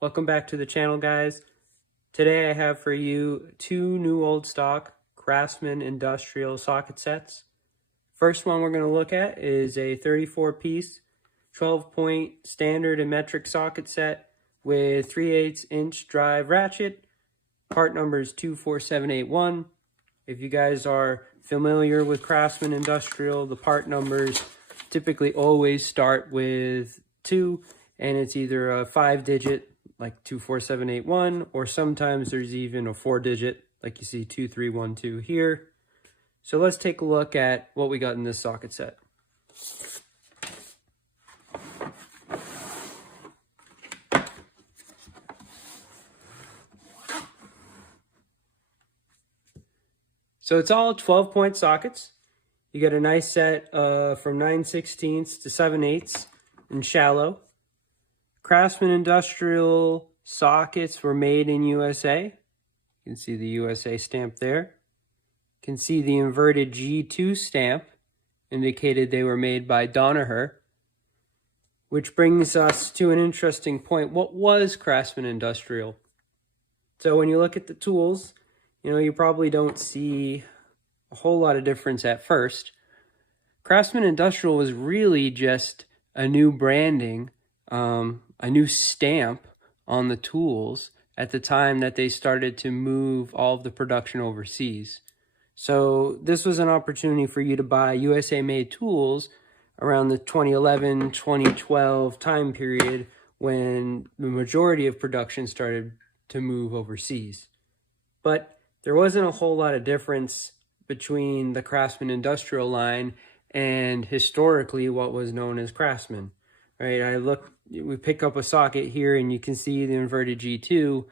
Welcome back to the channel, guys. Today I have for you two new old stock Craftsman Industrial Socket Sets. First one we're going to look at is a 34-piece 12-point standard and metric socket set with 3/8 inch drive ratchet. Part number is 24781. If you guys are familiar with Craftsman Industrial, the part numbers typically always start with 2, and it's either a 5-digit like 24781, or sometimes there's even a 4-digit like you see 2312 here. So let's take a look at what we got in this socket set. So it's all 12-point sockets. You get a nice set from 9/16 to 7/8 in shallow. Craftsman Industrial sockets were made in USA. You can see the USA stamp there. You can see the inverted G2 stamp indicated they were made by Danaher. Which brings us to an interesting point. What was Craftsman Industrial? So when you look at the tools, you probably don't see a whole lot of difference at first. Craftsman Industrial was really just a new branding, a new stamp on the tools at the time that they started to move all of the production overseas. So this was an opportunity for you to buy USA made tools around the 2011, 2012 time period when the majority of production started to move overseas. But there wasn't a whole lot of difference between the Craftsman Industrial line and historically what was known as Craftsman, right? We pick up a socket here and you can see the inverted G2.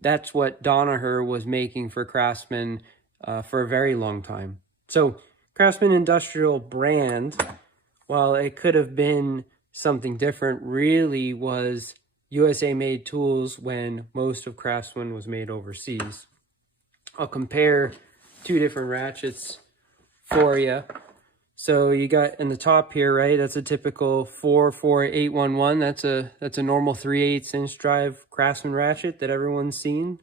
That's what Danaher was making for Craftsman for a very long time. So Craftsman Industrial brand, while it could have been something different, really was USA made tools when most of Craftsman was made overseas. I'll compare two different ratchets for you. So you got in the top here, right? That's a typical 44811. That's a normal 3/8 inch drive Craftsman ratchet that everyone's seen.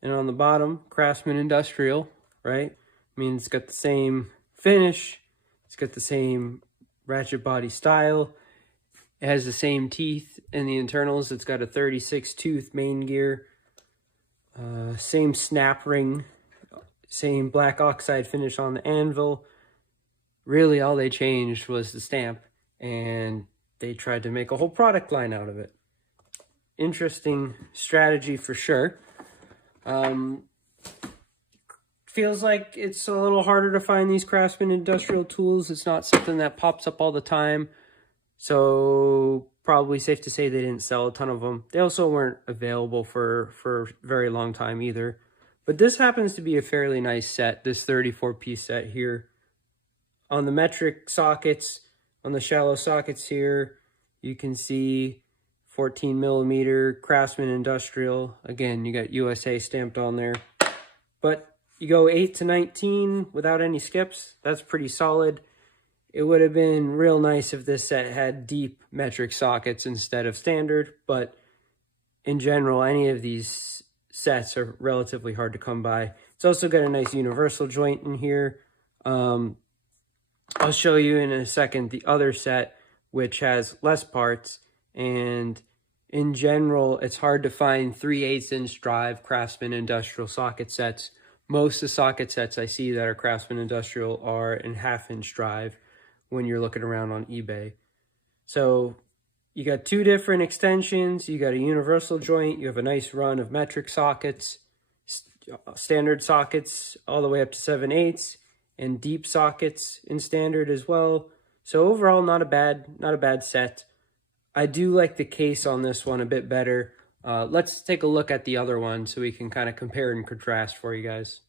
And on the bottom, Craftsman Industrial, right? I mean, it's got the same finish. It's got the same ratchet body style. It has the same teeth in the internals. It's got a 36 tooth main gear. Same snap ring, same black oxide finish on the anvil. Really, all they changed was the stamp, and they tried to make a whole product line out of it. Interesting strategy for sure. Feels like it's a little harder to find these Craftsman Industrial tools. It's not something that pops up all the time. So probably safe to say they didn't sell a ton of them. They also weren't available for a very long time either. But this happens to be a fairly nice set, this 34-piece set here. On the metric sockets, on the shallow sockets here, you can see 14 millimeter Craftsman Industrial. Again, you got USA stamped on there. But you go 8 to 19 without any skips. That's pretty solid. It would have been real nice if this set had deep metric sockets instead of standard, but in general, any of these sets are relatively hard to come by. It's also got a nice universal joint in here. I'll show you in a second the other set, which has less parts, and in general, it's hard to find 3/8 inch drive Craftsman Industrial socket sets. Most of the socket sets I see that are Craftsman Industrial are in 1/2 inch drive when you're looking around on eBay. So you got two different extensions. You got a universal joint. You have a nice run of metric sockets, standard sockets all the way up to 7/8, and deep sockets in standard as well. So overall, not a bad set. I do like the case on this one a bit better. Let's take a look at the other one so we can kind of compare and contrast for you guys.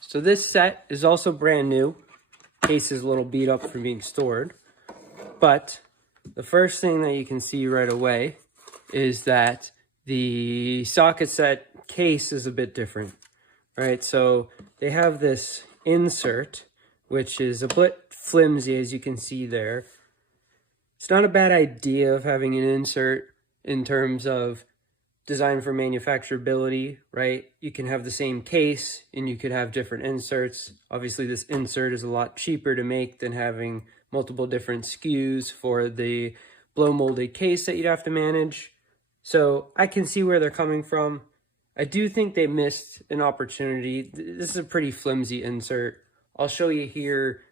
So this set is also brand new. Case is a little beat up from being stored. But the first thing that you can see right away is that the socket set case is a bit different, right? So they have this insert which is a bit flimsy, as you can see there. It's not a bad idea of having an insert in terms of design for manufacturability, right? You can have the same case and you could have different inserts. Obviously, this insert is a lot cheaper to make than having multiple different SKUs for the blow molded case that you'd have to manage. So I can see where they're coming from. I do think they missed an opportunity. This is a pretty flimsy insert. I'll show you here.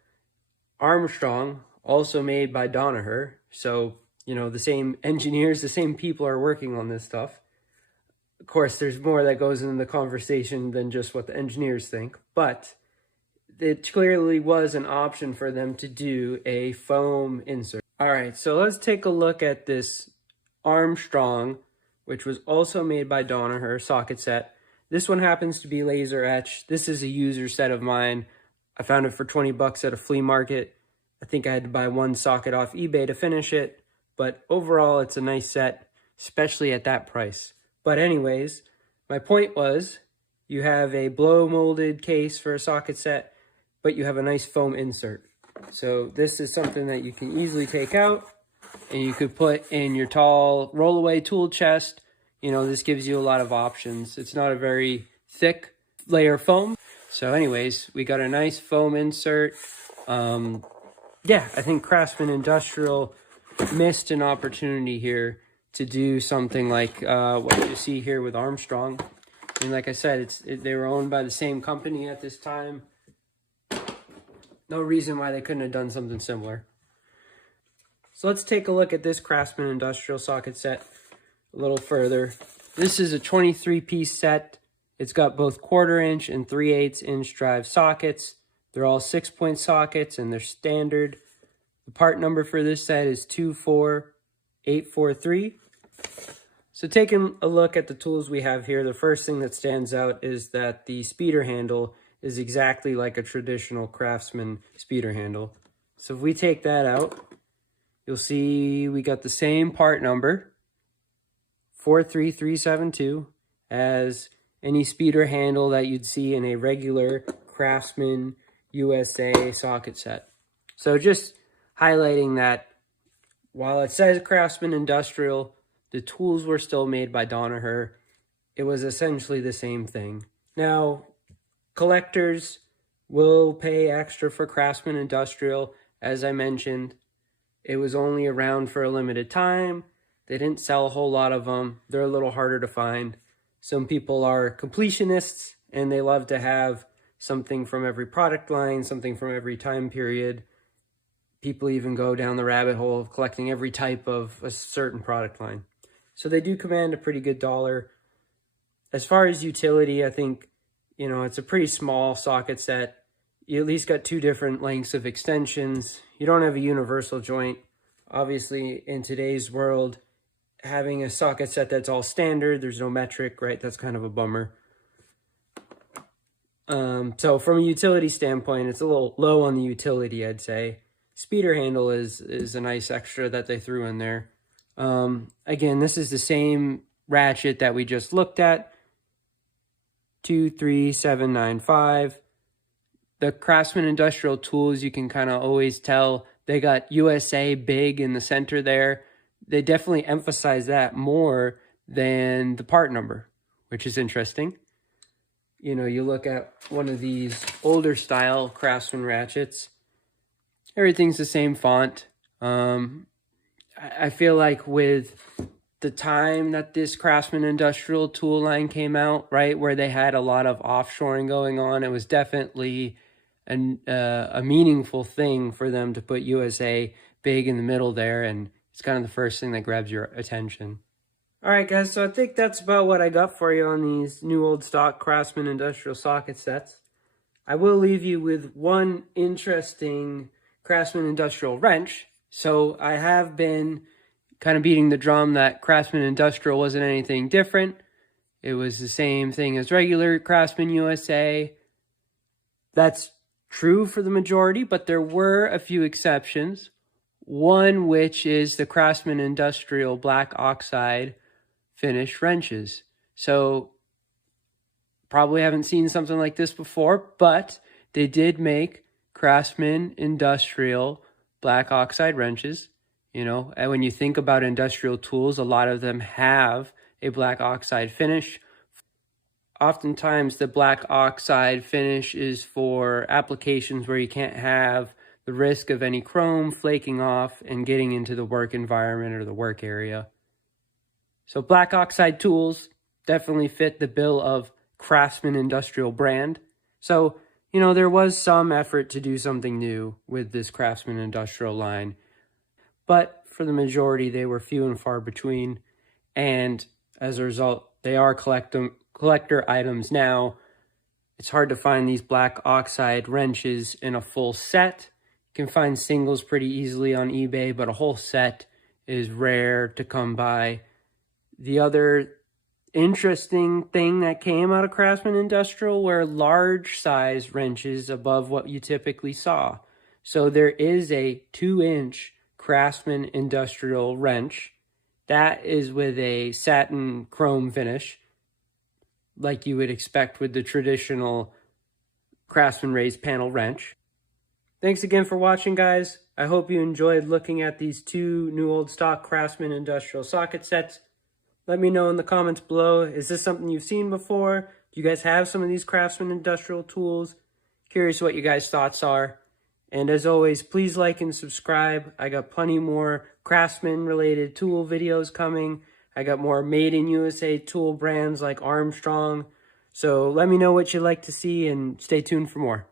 Armstrong, also made by Danaher. So, you know, the same engineers, the same people are working on this stuff. Of course, there's more that goes into the conversation than just what the engineers think, but it clearly was an option for them to do a foam insert. All right, so let's take a look at this Armstrong, which was also made by Danaher socket set. This one happens to be laser etched. This is a user set of mine. I found it for 20 bucks at a flea market. I think I had to buy one socket off eBay to finish it, but overall it's a nice set, especially at that price. But anyways, my point was you have a blow molded case for a socket set, but you have a nice foam insert. So this is something that you can easily take out and you could put in your tall rollaway tool chest. You know, this gives you a lot of options. It's not a very thick layer of foam. So anyways, we got a nice foam insert. Yeah, I think Craftsman Industrial missed an opportunity here to do something like what you see here with Armstrong. And like I said, they were owned by the same company at this time. No reason why they couldn't have done something similar. So let's take a look at this Craftsman Industrial Socket Set a little further. This is a 23-piece set. It's got both 1/4 inch and 3/8 inch drive sockets. They're all 6-point sockets and they're standard. The part number for this set is 24843. So taking a look at the tools we have here, the first thing that stands out is that the speeder handle is exactly like a traditional Craftsman speeder handle. So if we take that out, you'll see we got the same part number, 43372, as any speeder handle that you'd see in a regular Craftsman USA socket set. So just highlighting that while it says Craftsman Industrial, the tools were still made by Danaher. It was essentially the same thing. Now, collectors will pay extra for Craftsman Industrial. As I mentioned, it was only around for a limited time. They didn't sell a whole lot of them. They're a little harder to find. Some people are completionists and they love to have something from every product line, something from every time period. People even go down the rabbit hole of collecting every type of a certain product line. So they do command a pretty good dollar. As far as utility, I think, you know, it's a pretty small socket set. You at least got 2 different lengths of extensions. You don't have a universal joint. Obviously, in today's world, having a socket set that's all standard, there's no metric, right? That's kind of a bummer. So from a utility standpoint, it's a little low on the utility, I'd say. Speeder handle is a nice extra that they threw in there. Again, this is the same ratchet that we just looked at, 23795. The Craftsman Industrial tools, you can kind of always tell they got USA big in the center there. They definitely emphasize that more than the part number, which is interesting. You know, you look at one of these older style Craftsman ratchets, everything's the same font. I feel like with the time that this Craftsman Industrial tool line came out, right, where they had a lot of offshoring going on, it was definitely a meaningful thing for them to put USA big in the middle there, and it's kind of the first thing that grabs your attention. All right, guys, so I think that's about what I got for you on these new old stock Craftsman Industrial Socket Sets. I will leave you with one interesting Craftsman Industrial wrench. So I have been kind of beating the drum that Craftsman Industrial wasn't anything different. It was the same thing as regular Craftsman USA. That's true for the majority, but there were a few exceptions. One which is the Craftsman Industrial Black Oxide finish wrenches. So probably haven't seen something like this before, but they did make Craftsman Industrial black oxide wrenches. And when you think about industrial tools, a lot of them have a black oxide finish. Oftentimes, the black oxide finish is for applications where you can't have the risk of any chrome flaking off and getting into the work environment or the work area. So black oxide tools definitely fit the bill of Craftsman Industrial brand. So, there was some effort to do something new with this Craftsman Industrial line, but for the majority, they were few and far between. And as a result, they are collector items now. It's hard to find these black oxide wrenches in a full set. You can find singles pretty easily on eBay, but a whole set is rare to come by. The other interesting thing that came out of Craftsman Industrial were large size wrenches above what you typically saw. So there is a 2-inch Craftsman Industrial wrench that is with a satin chrome finish, like you would expect with the traditional Craftsman raised panel wrench. Thanks again for watching, guys. I hope you enjoyed looking at these 2 new old stock Craftsman Industrial socket sets. Let me know in the comments below, is this something you've seen before? Do you guys have some of these Craftsman Industrial tools? Curious what you guys' thoughts are. And as always, please like and subscribe. I got plenty more Craftsman related tool videos coming. I got more made in USA tool brands like Armstrong. So let me know what you'd like to see and stay tuned for more.